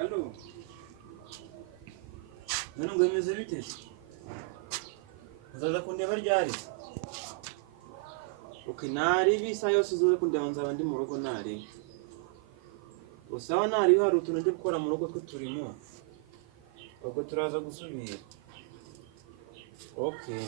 Allo. None ngo bimeze bite? Uzaza kundeba ryari? Okay, nari bisa yose uzoze kundeba nzaba ndi mu rugo nari. Usawa nari hari utuntu nje gukora mu rugo twe turimo. Ubwo turaza gusubira. Okay.